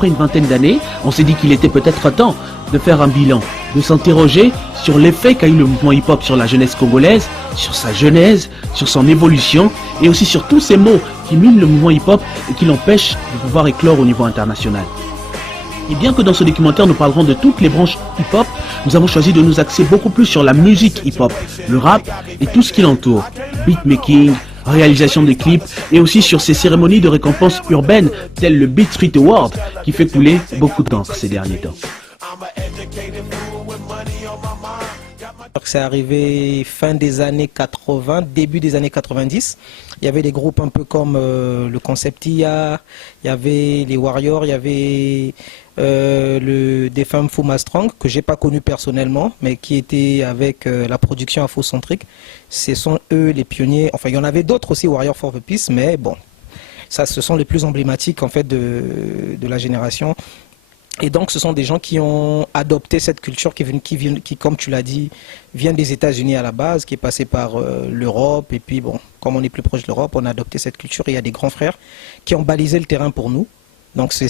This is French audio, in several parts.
après une vingtaine d'années, on s'est dit qu'il était peut-être temps de faire un bilan, de s'interroger sur l'effet qu'a eu le mouvement hip-hop sur la jeunesse congolaise, sur sa genèse, sur son évolution et aussi sur tous ces mots qui minent le mouvement hip-hop et qui l'empêchent de pouvoir éclore au niveau international. Et bien que dans ce documentaire nous parlerons de toutes les branches hip-hop, nous avons choisi de nous axer beaucoup plus sur la musique hip-hop, le rap et tout ce qui l'entoure, beatmaking, réalisation des clips et aussi sur ces cérémonies de récompenses urbaines telles le Beat Street Award qui fait couler beaucoup d'encre ces derniers temps. C'est arrivé fin des années 80, début des années 90. Il y avait des groupes un peu comme le Concept IA, il y avait les Warriors, il y avait le défunt Fuma Strong, que j'ai pas connu personnellement, mais qui était avec la production afrocentrique. Ce sont eux les pionniers. Enfin, il y en avait d'autres aussi, Warrior for the Peace, mais bon, ça, ce sont les plus emblématiques en fait de la génération. Et donc, ce sont des gens qui ont adopté cette culture qui comme tu l'as dit, vient des États-Unis à la base, qui est passée par l'Europe. Et puis, bon, comme on est plus proche de l'Europe, on a adopté cette culture. Et il y a des grands frères qui ont balisé le terrain pour nous. Donc, c'est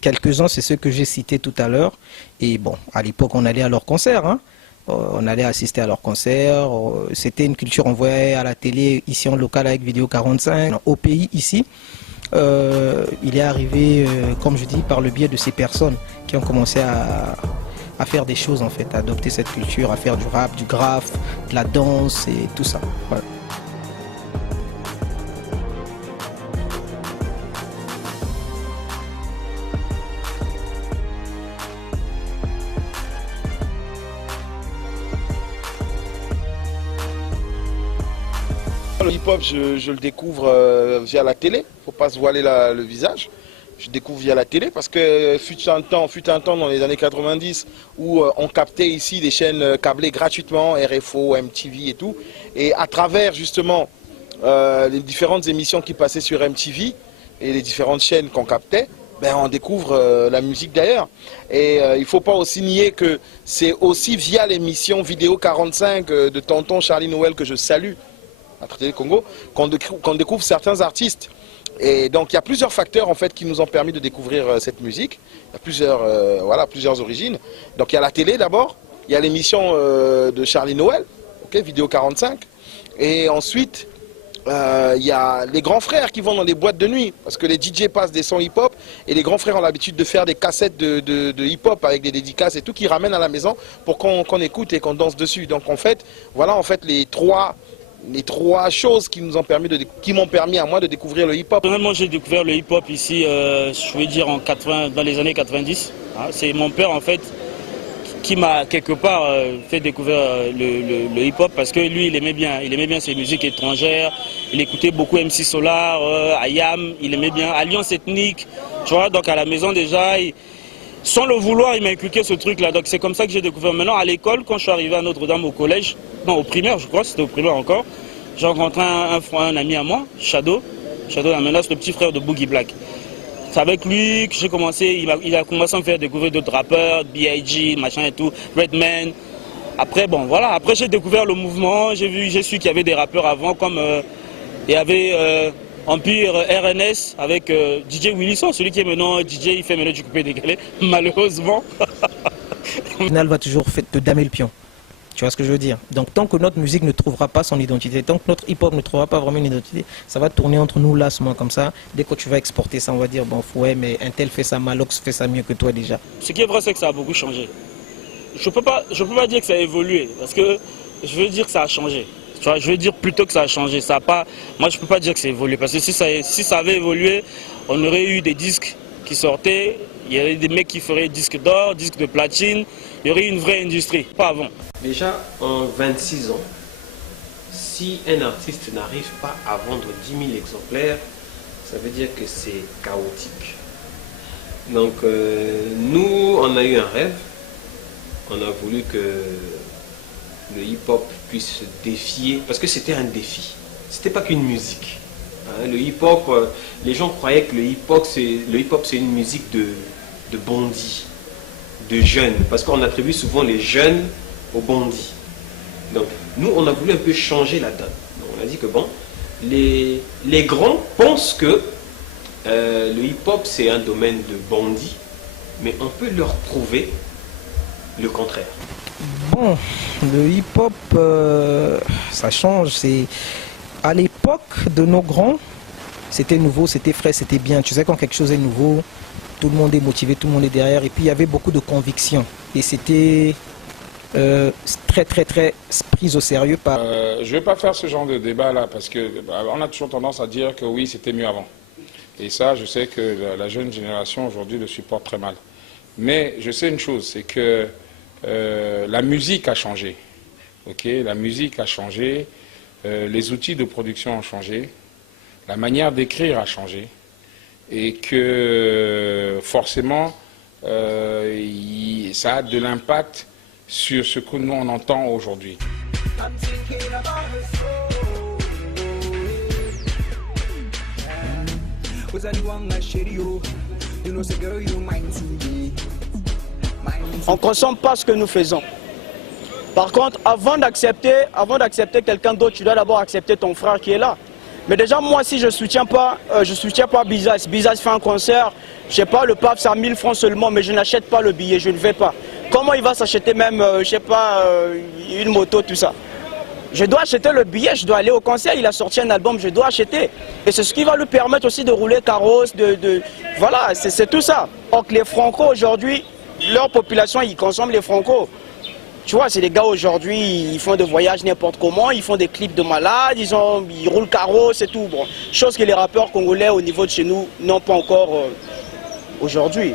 quelques-uns, c'est ceux que j'ai cités tout à l'heure. Et bon, à l'époque, on allait à leurs concerts, hein. On allait assister à leurs concerts. C'était une culture, on voyait à la télé, ici en local avec Vidéo 45, au pays, ici. Il est arrivé, comme je dis, par le biais de ces personnes qui ont commencé à faire des choses en fait, à adopter cette culture, à faire du rap, du graphe, de la danse et tout ça. Voilà. Le hip-hop, je le découvre via la télé, faut pas se voiler le visage. Je découvre via la télé parce que fut un temps dans les années 90 où on captait ici des chaînes câblées gratuitement, RFO, MTV et tout. Et à travers justement les différentes émissions qui passaient sur MTV et les différentes chaînes qu'on captait, ben, on découvre la musique d'ailleurs. Et il ne faut pas aussi nier que c'est aussi via l'émission Vidéo 45 de tonton Charlie Noël, que je salue, à Télé Congo, qu'on découvre certains artistes. Et donc il y a plusieurs facteurs en fait qui nous ont permis de découvrir cette musique. Il y a plusieurs origines. Donc il y a la télé d'abord, il y a l'émission de Charlie Noël, okay, Vidéo 45. Et ensuite il y a les grands frères qui vont dans les boîtes de nuit, parce que les DJ passent des sons hip-hop et les grands frères ont l'habitude de faire des cassettes de hip-hop avec des dédicaces et tout, qui ramènent à la maison pour qu'on écoute et qu'on danse dessus. Donc en fait, voilà en fait les trois choses qui m'ont permis à moi de découvrir le hip-hop. Personnellement, j'ai découvert le hip-hop ici, je veux dire dans les années 90. C'est mon père en fait qui m'a quelque part fait découvrir le hip-hop, parce que lui il aimait bien ces musiques étrangères. Il écoutait beaucoup MC Solar, Ayam, il aimait bien Alliance Ethnique, tu vois. Donc à la maison déjà, sans le vouloir, il m'a inculqué ce truc-là. Donc c'est comme ça que j'ai découvert. Maintenant à l'école, quand je suis arrivé à Notre-Dame au collège, non au primaire je crois, c'était au primaire encore, j'ai rencontré un ami à moi, Shadow Amenas, le petit frère de Boogie Black. C'est avec lui que j'ai commencé, il a commencé à me faire découvrir d'autres rappeurs, B.I.G, machin et tout, Redman. Après bon voilà, après j'ai découvert le mouvement, j'ai su qu'il y avait des rappeurs avant, comme il y avait Empire RNS avec DJ Willisson, celui qui est maintenant DJ, il fait maintenant du coupé décalé, malheureusement. Le final va toujours te damer le pion. Tu vois ce que je veux dire? Donc tant que notre musique ne trouvera pas son identité, tant que notre hip-hop ne trouvera pas vraiment une identité, ça va tourner entre nous lassement comme ça. Dès que tu vas exporter ça, on va dire, bon ouais, mais un tel fait ça, Malox fait ça mieux que toi déjà. Ce qui est vrai, c'est que ça a beaucoup changé. Je peux pas dire que ça a évolué, parce que je veux dire que ça a changé. Tu vois, je veux dire plutôt que ça a changé. Ça a pas, moi je peux pas dire que ça a évolué, parce que si ça avait évolué, on aurait eu des disques qui sortaient, il y aurait des mecs qui feraient disques d'or, disques de platine, il y aurait une vraie industrie, pas avant. Déjà, en 26 ans, si un artiste n'arrive pas à vendre 10 000 exemplaires, ça veut dire que c'est chaotique. Donc, nous, on a eu un rêve. On a voulu que le hip-hop puisse se défier, parce que c'était un défi. C'était pas qu'une musique. Hein, le hip-hop, les gens croyaient que le hip-hop, c'est une musique de bandits, de jeunes, parce qu'on attribue souvent les jeunes au bandit. Donc nous on a voulu un peu changer la donne. Donc, on a dit que bon, les grands pensent que le hip-hop c'est un domaine de bandits, mais on peut leur prouver le contraire. Bon, le hip-hop, ça change. C'est à l'époque de nos grands, c'était nouveau, c'était frais, c'était bien. Tu sais, quand quelque chose est nouveau, tout le monde est motivé, tout le monde est derrière. Et puis il y avait beaucoup de conviction. Et c'était très pris au sérieux par... Je ne vais pas faire ce genre de débat là parce qu'on a toujours tendance à dire que oui, c'était mieux avant. Et ça, je sais que la jeune génération aujourd'hui le supporte très mal. Mais je sais une chose, c'est que la musique a changé. Okay, la musique a changé, les outils de production ont changé, la manière d'écrire a changé. Et que forcément, ça a de l'impact sur ce que nous on entend aujourd'hui. On ne consomme pas ce que nous faisons. Par contre, avant d'accepter quelqu'un d'autre, tu dois d'abord accepter ton frère qui est là. Mais déjà, moi, si je ne soutiens pas Bizas. Bizas fait un concert, je sais pas, le pape, c'est à 1000 francs seulement, mais je n'achète pas le billet, je ne vais pas. Comment il va s'acheter même, je sais pas, une moto, tout ça? Je dois acheter le billet, je dois aller au concert, il a sorti un album, je dois acheter. Et c'est ce qui va lui permettre aussi de rouler carrosse, voilà, c'est tout ça. Or que les Franco aujourd'hui, leur population, ils consomment les Franco. Tu vois, c'est des gars aujourd'hui, ils font des voyages n'importe comment, ils font des clips de malades, ils roulent carrosse et tout. Bon, chose que les rappeurs congolais au niveau de chez nous n'ont pas encore aujourd'hui.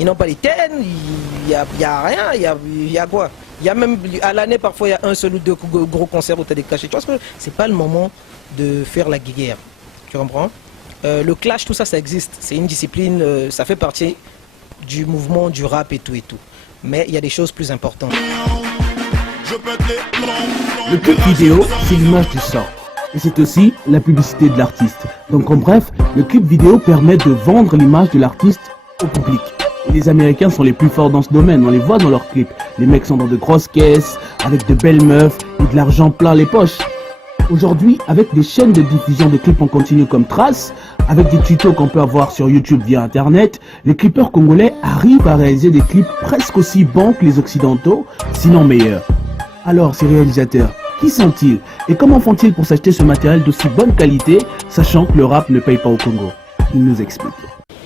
Ils n'ont pas les thèmes, il n'y a rien, il y a quoi? Il y a même, à l'année, parfois, il y a un seul ou deux gros concerts où tu as des cachets. Tu vois, ce que c'est pas le moment de faire la guerre. Tu comprends? Le clash, tout ça, ça existe. C'est une discipline, ça fait partie du mouvement, du rap et tout et tout. Mais il y a des choses plus importantes. Le clip vidéo, c'est l'image du sang. Et c'est aussi la publicité de l'artiste. Donc en bref, le clip vidéo permet de vendre l'image de l'artiste au public. Et les Américains sont les plus forts dans ce domaine, on les voit dans leurs clips. Les mecs sont dans de grosses caisses, avec de belles meufs et de l'argent plein les poches. Aujourd'hui, avec des chaînes de diffusion de clips en continu comme Trace, avec des tutos qu'on peut avoir sur YouTube via Internet, les clippeurs congolais arrivent à réaliser des clips presque aussi bons que les occidentaux, sinon meilleurs. Alors, ces réalisateurs, qui sont-ils et comment font-ils pour s'acheter ce matériel d'aussi bonne qualité, sachant que le rap ne paye pas au Congo? Ils nous expliquent.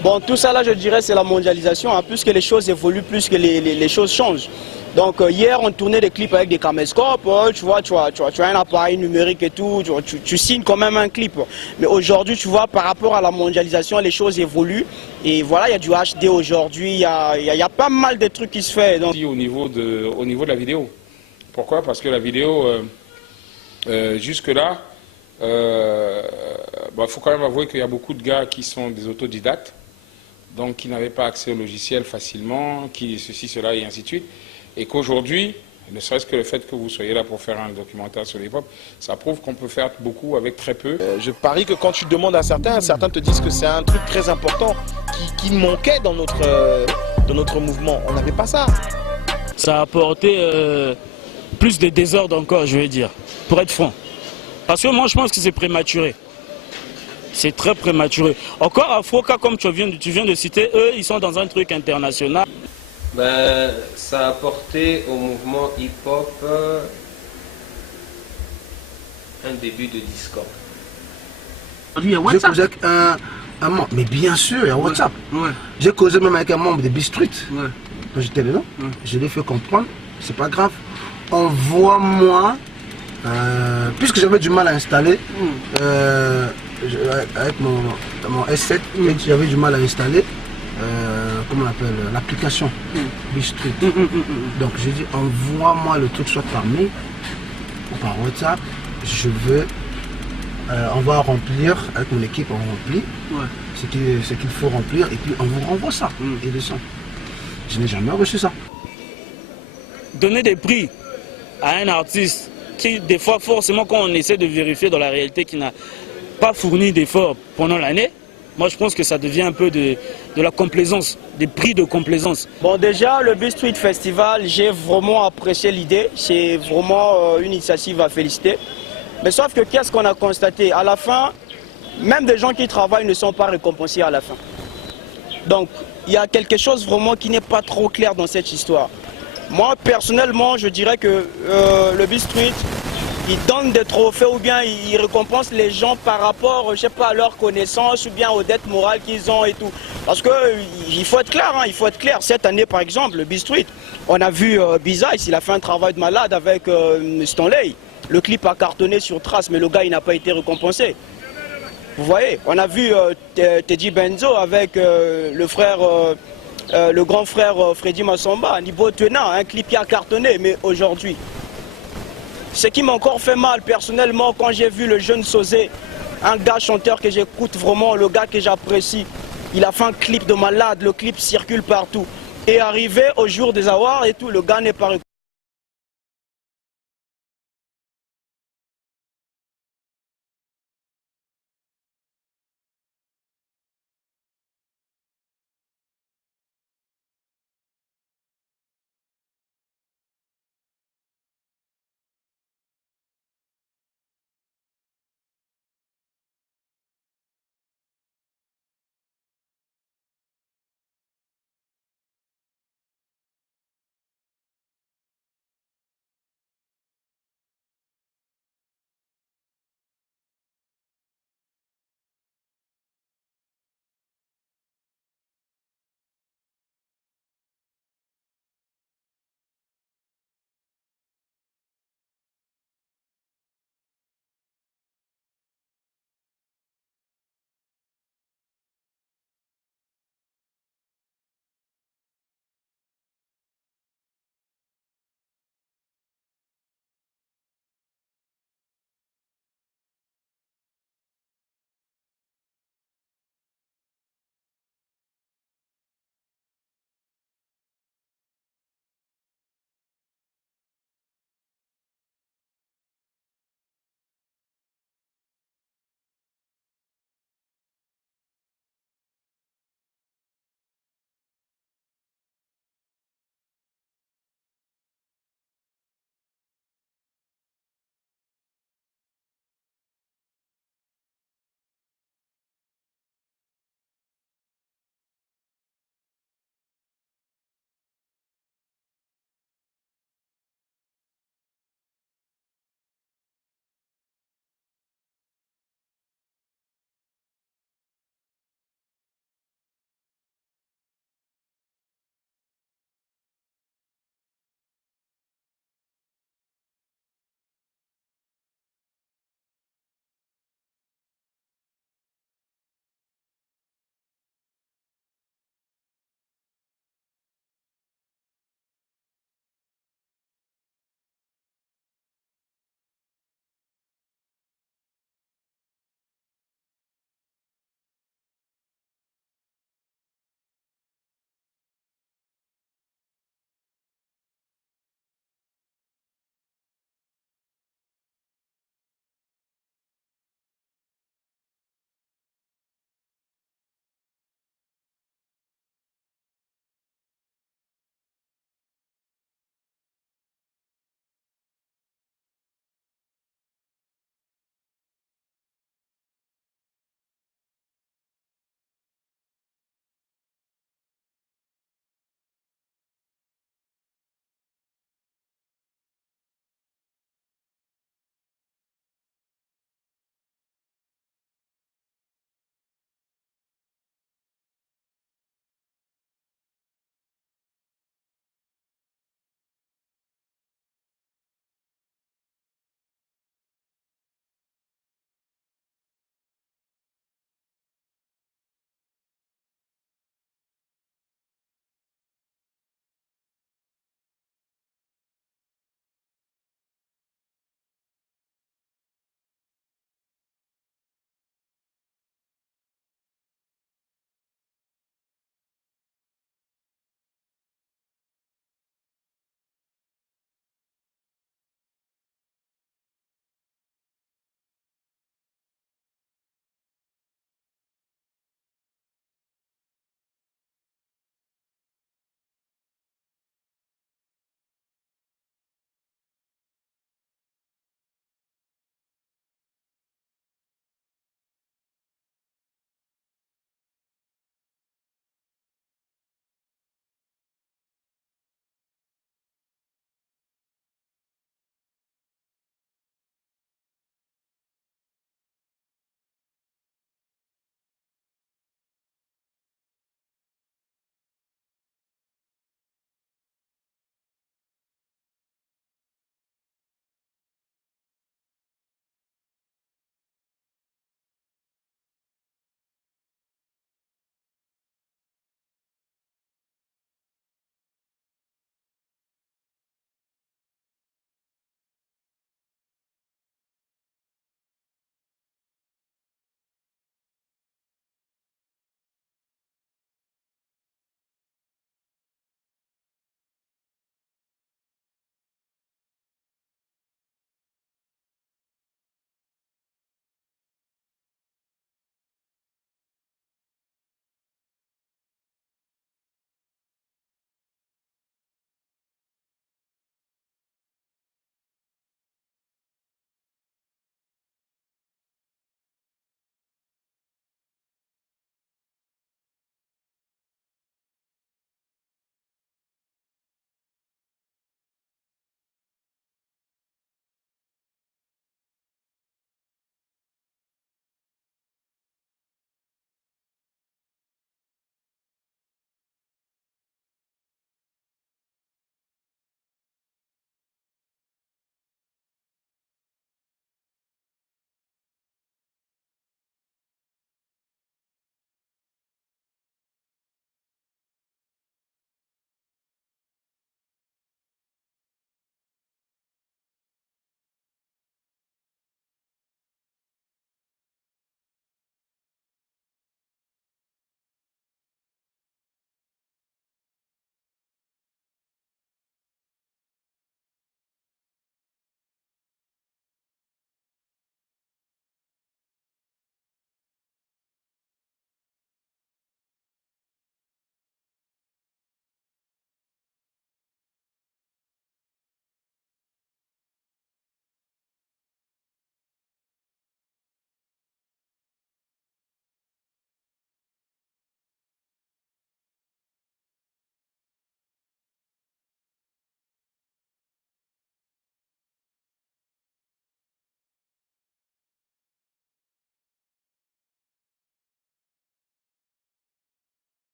Bon, tout ça là, je dirais, c'est la mondialisation. Hein. Plus que les choses évoluent, plus que les choses changent. Donc hier, on tournait des clips avec des caméscopes. Tu vois, tu as un appareil numérique et tout. Tu signes quand même un clip. Mais aujourd'hui, tu vois, par rapport à la mondialisation, les choses évoluent. Et voilà, il y a du HD aujourd'hui. Il y a pas mal de trucs qui se font. Donc... Au niveau de la vidéo. Pourquoi? Parce que la vidéo, jusque-là, faut quand même avouer qu'il y a beaucoup de gars qui sont des autodidactes. Donc qui n'avaient pas accès au logiciel facilement, qui ceci, cela et ainsi de suite. Et qu'aujourd'hui, ne serait-ce que le fait que vous soyez là pour faire un documentaire sur l'hip-hop, ça prouve qu'on peut faire beaucoup avec très peu. Je parie que quand tu demandes à certains te disent que c'est un truc très important qui manquait dans notre mouvement. On n'avait pas ça. Ça a apporté plus de désordre encore, je vais dire, pour être franc. Parce que moi, je pense que c'est prématuré. C'est très prématuré. Encore Afroka, comme tu viens de citer, eux, ils sont dans un truc international. Ben, ça a apporté au mouvement hip-hop un début de discorde. J'ai causé avec un membre, mais bien sûr, il y a WhatsApp. Ouais. J'ai causé même avec un membre de B-Street. Ouais. Quand j'étais dedans, je l'ai fait comprendre, c'est pas grave. Envoie-moi, puisque j'avais du mal à installer, avec mon S7, j'avais du mal à installer. comment on appelle, l'application Bistreet. Donc j'ai dit envoie-moi le truc soit par mail ou par WhatsApp. Je veux, on va remplir avec mon équipe, on remplit ce qu'il faut remplir et puis on vous renvoie ça et descend. Je n'ai jamais reçu ça. Donner des prix à un artiste qui, des fois, forcément, quand on essaie de vérifier dans la réalité, qui n'a pas fourni d'efforts pendant l'année, moi je pense que ça devient un peu de la complaisance, des prix de complaisance. Bon, déjà, le Bistreet Festival, j'ai vraiment apprécié l'idée. C'est vraiment une initiative à féliciter. Mais sauf que qu'est-ce qu'on a constaté? À la fin, même des gens qui travaillent ne sont pas récompensés à la fin. Donc, il y a quelque chose vraiment qui n'est pas trop clair dans cette histoire. Moi, personnellement, je dirais que le Bistreet, il donne des trophées ou bien il récompense les gens par rapport, je sais pas, à leur connaissance ou bien aux dettes morales qu'ils ont et tout. Parce que il faut être clair, hein, il faut être clair. Cette année, par exemple, le Bistreet, on a vu Bizaïs, il a fait un travail de malade avec Stanley. Le clip a cartonné sur Trace, mais le gars, il n'a pas été récompensé. Vous voyez, on a vu Teddy Benzo avec le frère, le grand frère Freddy Massamba, Nibo Tena, un clip qui a cartonné, mais aujourd'hui. Ce qui m'a encore fait mal personnellement quand j'ai vu le jeune Sosé, un gars chanteur que j'écoute vraiment, le gars que j'apprécie. Il a fait un clip de malade, le clip circule partout. Et arrivé au jour des awards et tout, le gars n'est pas récompensé.